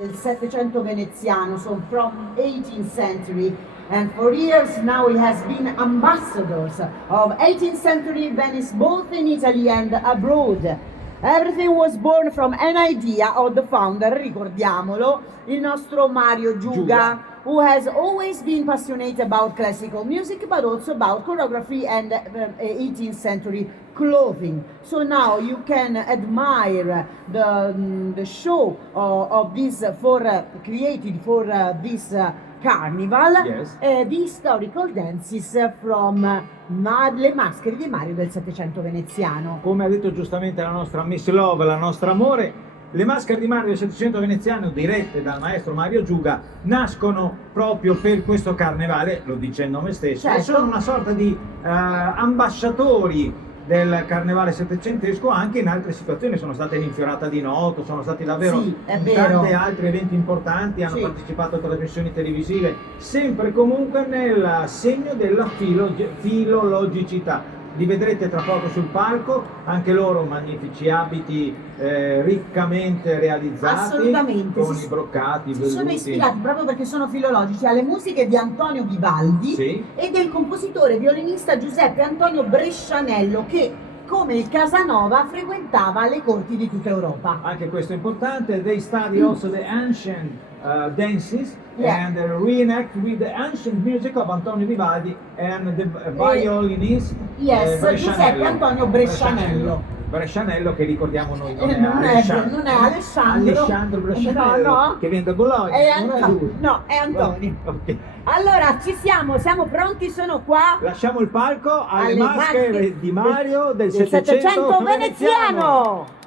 del Settecento veneziano, so from 18th century, and for years now he has been ambassadors of 18th century Venice both in Italy and abroad. Everything was born from an idea of the founder, ricordiamolo, il nostro Mario Giuga, who has always been passionate about classical music but also about choreography and 18th century clothing. So now you can admire the show of this created for this carnival, Yes. the historical dances from le maschere di Mario del Settecento veneziano. Come ha detto giustamente la nostra Miss Love, la nostra amore, le maschere di Mario del Settecento veneziano, dirette dal maestro Mario Giuga, nascono proprio per questo carnevale, lo dice il nome stesso, Certo. e sono una sorta di ambasciatori del carnevale settecentesco. Anche in altre situazioni, sono state l'Infiorata di Noto, sono stati davvero Sì, è in vero. tanti altri eventi importanti, hanno Sì. partecipato a trasmissioni televisive, sempre comunque nel segno della filologicità. Li vedrete tra poco sul palco, anche loro magnifici abiti riccamente realizzati, Assolutamente, con i broccati, i si sono velluti. ispirati proprio perché sono filologici alle musiche di Antonio Vivaldi Sì. e del compositore violinista Giuseppe Antonio Brescianello, che come il Casanova frequentava le corti di tutta Europa. Anche questo è importante. They study also the ancient dances Yeah. and reenact with the ancient music of Antonio Vivaldi and the violinist Yes, Giuseppe Antonio Brescianello. Brescianello, che ricordiamo noi non è non Alessandro. è Alessandro. Alessandro Brescianello, No. che viene da Bologna. Non è lui. No, è Antonio. Ok. Allora, ci siamo pronti, sono qua. Lasciamo il palco alle Alle maschere maschere di Mario del del Settecento veneziano.